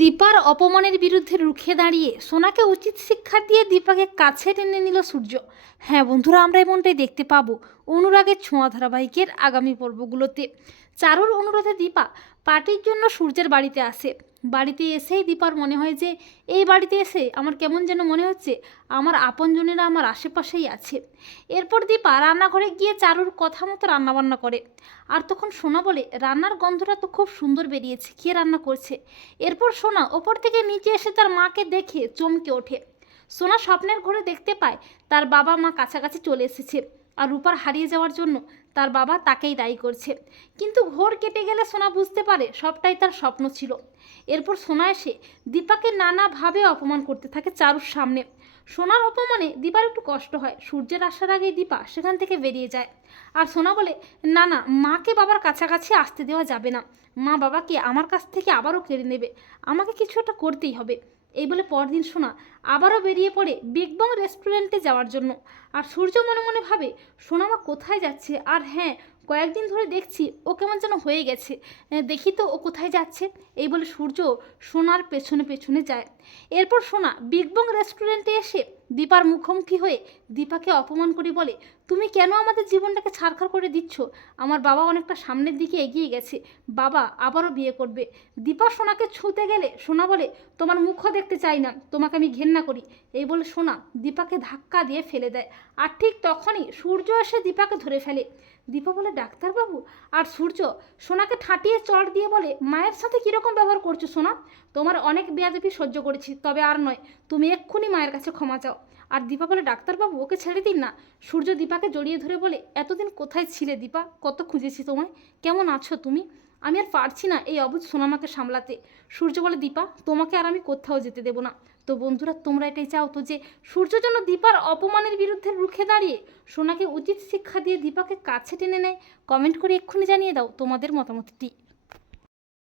দীপার অপমানের বিরুদ্ধে রুখে দাঁড়িয়ে সোনাকে উচিত শিক্ষা দিয়ে দীপাকে কাছে টেনে নিল সূর্য। হ্যাঁ বন্ধুরা, আমরা এমনটাই দেখতে পাবো অনুরাগের ছোঁয়া ধারাবাহিকের আগামী পর্বগুলোতে। চারুর অনুরোধে দীপা পার্টির জন্য সূর্যের বাড়িতে আসে। বাড়িতে এসেই দীপার মনে হয় যে, এই বাড়িতে এসে আমার কেমন যেন মনে হচ্ছে আমার আপনজনেরা আমার আশেপাশেই আছে। এরপর দীপা রান্নাঘরে গিয়ে চারুর কথা মতো রান্নাবান্না করে। আর তখন সোনা বলে, রান্নার গন্ধটা তো খুব সুন্দর বেরিয়েছে, কে রান্না করছে? এরপর সোনা ওপর থেকে নিচে এসে তার মাকে দেখে চমকে ওঠে। সোনা স্বপ্নের ঘরে দেখতে পায় তার বাবা মা কাছাকাছি চলে এসেছে। আর রূপার হারিয়ে যাওয়ার জন্য তার বাবা তাকেই দায়ী করছে। কিন্তু ঘোর কেটে গেলে সোনা বুঝতে পারে সবটাই তার স্বপ্ন ছিল। এরপর সোনা এসে দীপাকে নানাভাবে অপমান করতে থাকে চারুর সামনে। সোনার অপমানে দীপার একটু কষ্ট হয়। সূর্যের আসার আগেই দীপা সেখান থেকে বেরিয়ে যায়। আর সোনা বলে, না না, মাকে বাবার কাছাকাছি আসতে দেওয়া যাবে না। মা বাবাকে আমার কাছ থেকে আবারও কেড়ে নেবে। আমাকে কিছু একটা করতেই হবে। এই বলে পরদিন সোনা আবারও বেরিয়ে পড়ে বিগ বং রেস্টুরেন্টে যাওয়ার জন্য। আর সূর্য মনে মনে ভাবে সোনামা কোথায় যাচ্ছে? আর হ্যাঁ কয়েকদিন ধরে দেখছি ও কেমন যেন হয়ে গেছে। দেখি তো ও কোথায় যাচ্ছে। এই বলে সূর্য সোনার পেছনে পেছনে যায়। এরপর সোনা বিগ বং রেস্টুরেন্টে এসে দীপার মুখোমুখি হয়ে দীপাকে অপমান করে বলে, তুমি কেন আমাদের জীবনটাকে ছাড়খাড় করে দিচ্ছ? আমার বাবা অনেকটা সামনের দিকে এগিয়ে গেছে। বাবা আবারও বিয়ে করবে দীপা সোনাকে ছুঁতে গেলে সোনা বলে, তোমার মুখও দেখতে চাই না, তোমাকে আমি ঘেন্না করি এই বলে সোনা দীপাকে ধাক্কা দিয়ে ফেলে দেয়। আর ঠিক তখনই সূর্য এসে দীপাকে ধরে ফেলে। দীপা বলে, ডাক্তারবাবু, আর সূর্য? সোনাকে ঠাটিয়ে চট দিয়ে বলে, মায়ের সাথে কীরকম ব্যবহার করছ সোনা? তোমার অনেক বেয়াদবি সহ্য করেছি, তবে আর নয়। তুমি এক্ষুনি মায়ের কাছে ক্ষমা চাও। আর দীপা বলে, ডাক্তারবাবু, ওকে ছেড়ে দিন না। সূর্য দীপাকে জড়িয়ে ধরে বলে, এতদিন কোথায় ছিলে দীপা? কত খুঁজেছি তোমায়? কেমন আছো তুমি? আমি আর পারছি না এই অবুধ সোনামাকে সামলাতে। সূর্য বলে, দীপা, তোমাকে আর আমি কোথাও যেতে দেবো না। তো বন্ধুরা, তোমরা এটাই চাও তো যে, সূর্য যেন দীপার অপমানের বিরুদ্ধে রুখে দাঁড়িয়ে সোনাকে উচিত শিক্ষা দিয়ে দীপাকে কাছে টেনে নেয়। কমেন্ট করে এক্ষুনি জানিয়ে দাও তোমাদের মতামতটি।